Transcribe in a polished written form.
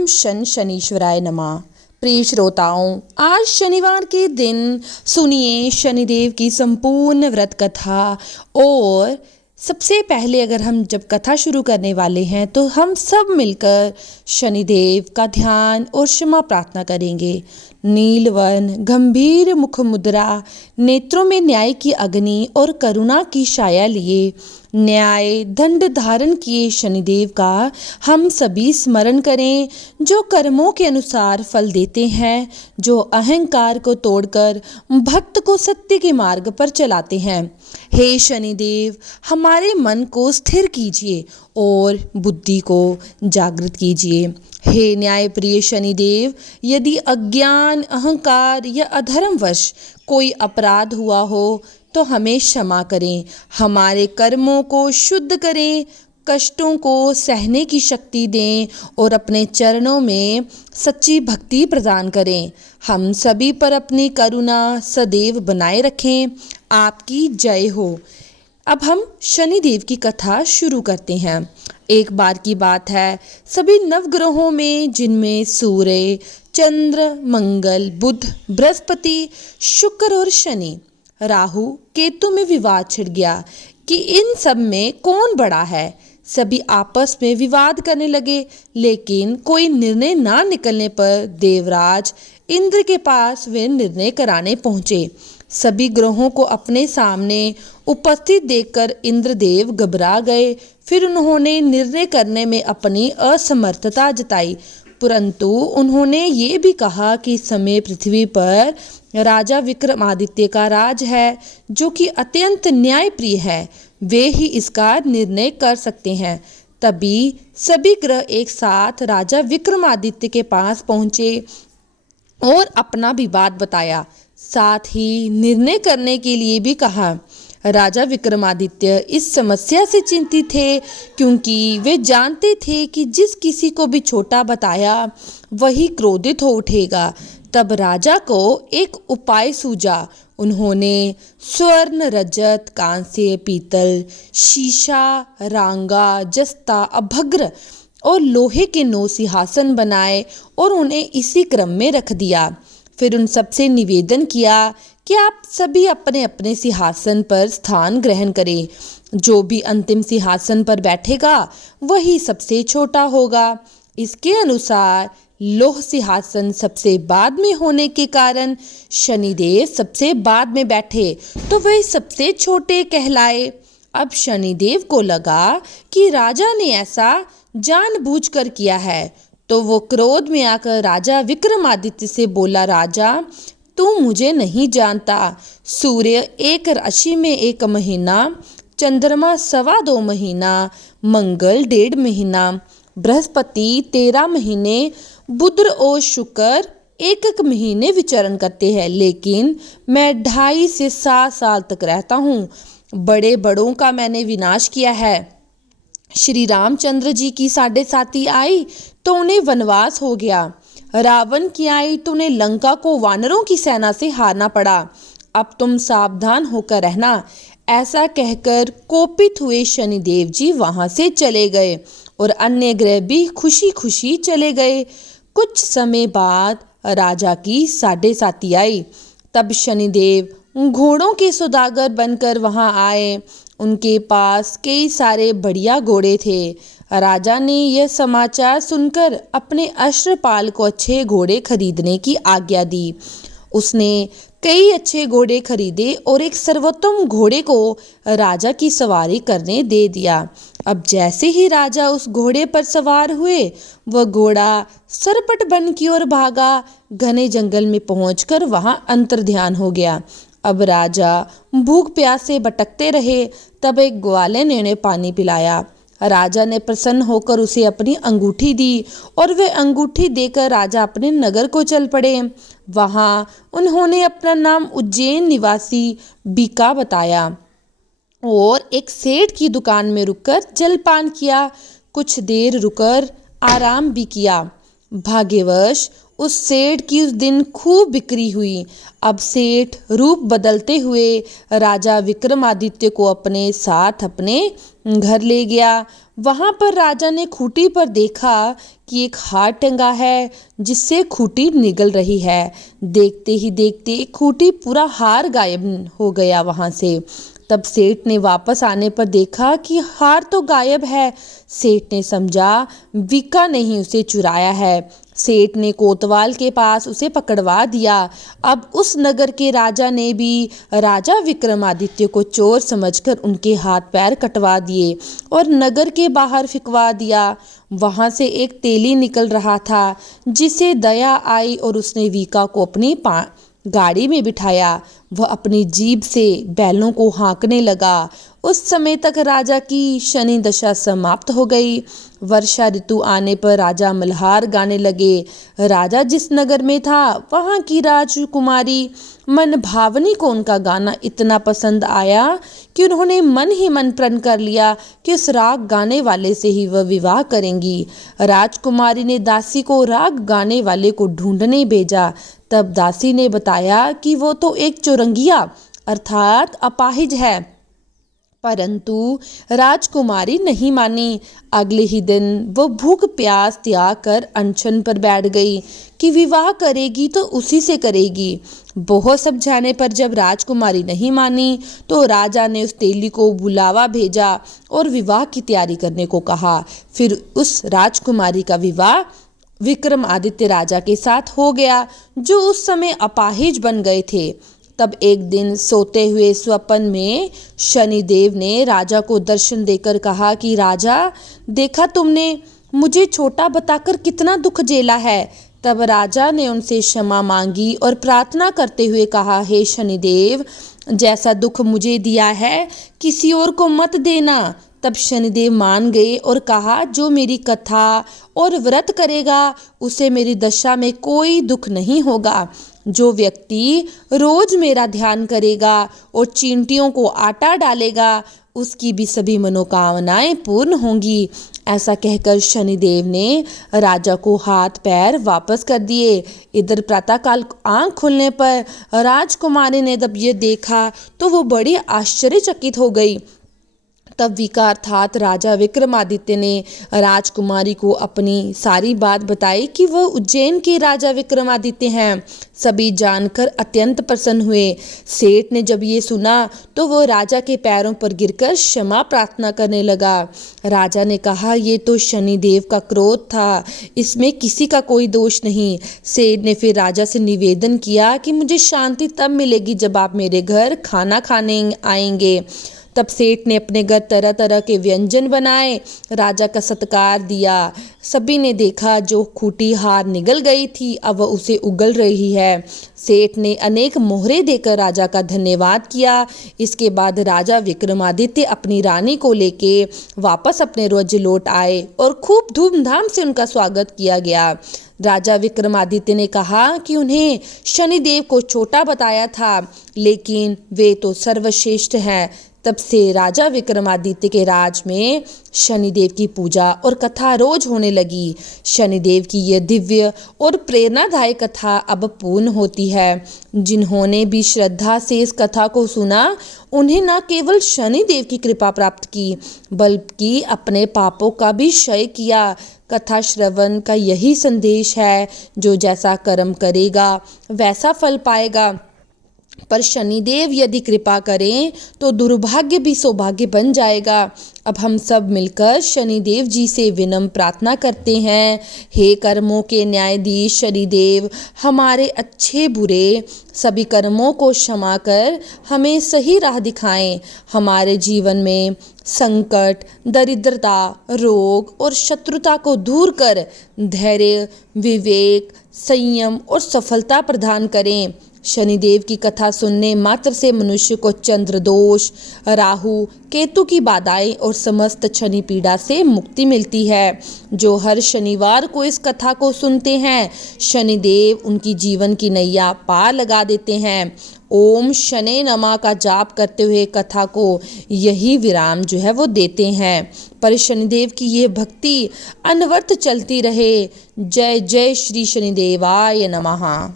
ओम शनीश्वराय नमः। प्रिय श्रोताओं, आज शनिवार के दिन सुनिए शनिदेव की संपूर्ण व्रत कथा। और सबसे पहले अगर हम जब कथा शुरू करने वाले हैं तो हम सब मिलकर शनिदेव का ध्यान और क्षमा प्रार्थना करेंगे। नीलवन गंभीर मुख मुद्रा, नेत्रों में न्याय की अग्नि और करुणा की छाया लिए न्याय दंड धारण किए शनिदेव का हम सभी स्मरण करें, जो कर्मों के अनुसार फल देते हैं, जो अहंकार को तोड़कर भक्त को सत्य के मार्ग पर चलाते हैं। हे शनिदेव, हमारे मन को स्थिर कीजिए और बुद्धि को जागृत कीजिए। हे न्याय प्रिय शनिदेव, यदि अज्ञान, अहंकार या अधर्मवश कोई अपराध हुआ हो तो हमें क्षमा करें, हमारे कर्मों को शुद्ध करें, कष्टों को सहने की शक्ति दें और अपने चरणों में सच्ची भक्ति प्रदान करें। हम सभी पर अपनी करुणा सदैव बनाए रखें। आपकी जय हो। अब हम शनिदेव की कथा शुरू करते हैं। एक बार की बात है, सभी नवग्रहों में जिनमें सूर्य, चंद्र, मंगल, बुध, बृहस्पति, शुक्र और शनि, राहु, केतु में विवाद छिड़ गया कि इन सब में कौन बड़ा है। सभी आपस में विवाद करने लगे, लेकिन कोई निर्णय ना निकलने पर देवराज इंद्र के पास वे निर्णय कराने पहुंचे। सभी ग्रहों को अपने सामने उपस्थित देखकर इंद्रदेव घबरा गए। फिर उन्होंने निर्णय करने में अपनी असमर्थता जताई, परंतु उन्होंने ये भी कहा कि समय पृथ्वी पर राजा विक्रमादित्य का राज है, जो कि अत्यंत न्यायप्रिय है। वे ही इसका निर्णय कर सकते हैं। तभी सभी ग्रह एक साथ राजा विक्रमादित्य के पास पहुंचे और अपना विवाद बताया, साथ ही निर्णय करने के लिए भी कहा। राजा विक्रमादित्य इस समस्या से चिंतित थे, क्योंकि वे जानते थे कि जिस किसी को भी छोटा बताया वही क्रोधित हो उठेगा। तब राजा को एक उपाय सूझा। उन्होंने स्वर्ण, रजत, कांस्य, पीतल, शीशा, रांगा, जस्ता, अभ्रक और लोहे के 9 सिंहासन बनाए और उन्हें इसी क्रम में रख दिया। फिर उन सबसे निवेदन किया कि आप सभी अपने अपने सिंहासन पर स्थान ग्रहण करें। जो भी अंतिम सिंहासन पर बैठेगा वही सबसे छोटा होगा। इसके अनुसार लोह सिंहासन सबसे बाद में होने के कारण शनिदेव सबसे बाद में बैठे, तो वह सबसे छोटे कहलाए। अब शनिदेव को लगा कि राजा ने ऐसा जानबूझकर किया है, तो वो क्रोध में आकर राजा विक्रमादित्य से बोला, राजा, तू मुझे नहीं जानता। सूर्य 1 राशि में 1 महीना, चंद्रमा 2.25 महीना, मंगल 1.5 महीना, बृहस्पति 13 महीने, बुध और शुक्र 1 महीने विचरण करते हैं, लेकिन मैं 2.5 से 7 साल तक रहता हूँ। बड़े बड़ों का मैंने विनाश किया है। श्री रामचंद्र जी की 7.5 आई तो उन्हें वनवास हो गया। रावण की आई तो उन्हें लंका को वानरों की सेना से हारना पड़ा। अब तुम सावधान होकर रहना। ऐसा कहकर कोपित हुए शनिदेव जी वहां से चले गए और अन्य ग्रह भी खुशी खुशी चले गए। कुछ समय बाद राजा की 7.5 आई। तब शनिदेव घोड़ों के सौदागर बनकर वहां आए। उनके पास कई सारे बढ़िया घोड़े थे। राजा ने यह समाचार सुनकर अपने अश्वपाल को अच्छे घोड़े खरीदने की आज्ञा दी। उसने कई अच्छे घोड़े खरीदे और एक सर्वोत्तम घोड़े को राजा की सवारी करने दे दिया। अब जैसे ही राजा उस घोड़े पर सवार हुए, वह घोड़ा सरपट वन की ओर भागा। घने जंगल में पहुंचकर वहां अंतर्ध्यान हो गया। अब राजा भूख प्यास से भटकते रहे। तब एक ग्वाले ने उन्हें पानी पिलाया। राजा ने प्रसन्न होकर उसे अपनी अंगूठी दी और वह अंगूठी देकर राजा अपने नगर को चल पड़े। वहां उन्होंने अपना नाम उज्जैन निवासी बीका बताया और एक सेठ की दुकान में रुककर जलपान किया। कुछ देर रुकर आराम भी किया। भाग्यवश उस सेठ की उस दिन खूब बिक्री हुई। अब सेठ रूप बदलते हुए राजा विक्रमादित्य को अपने साथ अपने घर ले गया। वहां पर राजा ने खूंटी पर देखा कि एक हार टंगा है जिससे खूंटी निगल रही है। देखते ही देखते खूंटी पूरा हार गायब हो गया वहां से। तब सेठ ने वापस आने पर देखा कि हार तो गायब है। सेठ ने समझा विका ने ही उसे चुराया है। सेठ ने कोतवाल के पास उसे पकड़वा दिया। अब उस नगर के राजा ने भी राजा विक्रमादित्य को चोर समझकर उनके हाथ पैर कटवा दिए और नगर के बाहर फिकवा दिया। वहां से एक तेली निकल रहा था जिसे दया आई और उसने विका को अपनी गाड़ी में बिठाया। वह अपनी जीभ से बैलों को हाँकने लगा। उस समय तक राजा की शनि दशा समाप्त हो गई। वर्षा ऋतु आने पर राजा मल्हार गाने लगे। राजा जिस नगर में था वहाँ की राजकुमारी मन भावनी को उनका गाना इतना पसंद आया कि उन्होंने मन ही मन प्रण कर लिया कि उस राग गाने वाले से ही वह विवाह करेंगी। राजकुमारी ने दासी को राग गाने वाले को ढूंढने भेजा। तब दासी ने बताया कि वो तो एक चौरंगिया अर्थात अपाहिज है। परंतु राजकुमारी नहीं मानी। अगले ही दिन वो भूख प्यास त्याग कर अनशन पर बैठ गई कि विवाह करेगी तो उसी से करेगी। बहुत समझाने पर जब राजकुमारी नहीं मानी तो राजा ने उस तेली को बुलावा भेजा और विवाह की तैयारी करने को कहा। फिर उस राजकुमारी का विवाह विक्रमादित्य राजा के साथ हो गया जो उस समय अपाहिज बन गए थे। तब एक दिन सोते हुए स्वप्न में शनिदेव ने राजा को दर्शन देकर कहा कि राजा, देखा तुमने मुझे छोटा बताकर कितना दुख झेला है। तब राजा ने उनसे क्षमा मांगी और प्रार्थना करते हुए कहा, हे शनिदेव, जैसा दुख मुझे दिया है किसी और को मत देना। तब शनिदेव मान गए और कहा, जो मेरी कथा और व्रत करेगा उसे मेरी दशा में कोई दुख नहीं होगा। जो व्यक्ति रोज मेरा ध्यान करेगा और चींटियों को आटा डालेगा उसकी भी सभी मनोकामनाएं पूर्ण होंगी। ऐसा कहकर शनिदेव ने राजा को हाथ पैर वापस कर दिए। इधर प्रातःकाल आंख खुलने पर राजकुमारी ने जब ये देखा तो वो बड़ी आश्चर्यचकित हो गई। तब विका अर्थात राजा विक्रमादित्य ने राजकुमारी को अपनी सारी बात बताई कि वह उज्जैन के राजा विक्रमादित्य हैं। सभी जानकर अत्यंत प्रसन्न हुए। सेठ ने जब ये सुना तो वह राजा के पैरों पर गिरकर क्षमा प्रार्थना करने लगा। राजा ने कहा, ये तो शनिदेव का क्रोध था, इसमें किसी का कोई दोष नहीं। सेठ ने फिर राजा से निवेदन किया कि मुझे शांति तब मिलेगी जब आप मेरे घर खाना खाने आएंगे। तब सेठ ने अपने घर तरह तरह के व्यंजन बनाए, राजा का सत्कार दिया। सभी ने देखा जो खूंटी हार निगल गई थी अब वह उसे उगल रही है। सेठ ने अनेक मोहरे देकर राजा का धन्यवाद किया। इसके बाद राजा विक्रमादित्य अपनी रानी को लेके वापस अपने राज्य लौट आए और खूब धूमधाम से उनका स्वागत किया गया। राजा विक्रमादित्य ने कहा कि उन्हें शनिदेव को छोटा बताया था लेकिन वे तो सर्वश्रेष्ठ हैं। तब से राजा विक्रमादित्य के राज में शनिदेव की पूजा और कथा रोज होने लगी। शनिदेव की यह दिव्य और प्रेरणादायक कथा अब पूर्ण होती है। जिन्होंने भी श्रद्धा से इस कथा को सुना उन्हें न केवल शनिदेव की कृपा प्राप्त की बल्कि अपने पापों का भी क्षय किया। कथा श्रवण का यही संदेश है, जो जैसा कर्म करेगा वैसा फल पाएगा, पर शनिदेव यदि कृपा करें तो दुर्भाग्य भी सौभाग्य बन जाएगा। अब हम सब मिलकर शनिदेव जी से विनम्र प्रार्थना करते हैं, हे कर्मों के न्यायाधीश शनिदेव, हमारे अच्छे बुरे सभी कर्मों को क्षमा कर हमें सही राह दिखाएं। हमारे जीवन में संकट, दरिद्रता, रोग और शत्रुता को दूर कर धैर्य, विवेक, संयम और सफलता प्रदान करें। शनिदेव की कथा सुनने मात्र से मनुष्य को चंद्र दोष, राहु केतु की बाधाएं और समस्त शनि पीड़ा से मुक्ति मिलती है। जो हर शनिवार को इस कथा को सुनते हैं, शनिदेव उनकी जीवन की नैया पार लगा देते हैं। ओम शनि नमः का जाप करते हुए कथा को यही विराम जो है वो देते हैं। पर शनिदेव की ये भक्ति अनवरत चलती रहे। जय जय श्री शनिदेवाय नमः।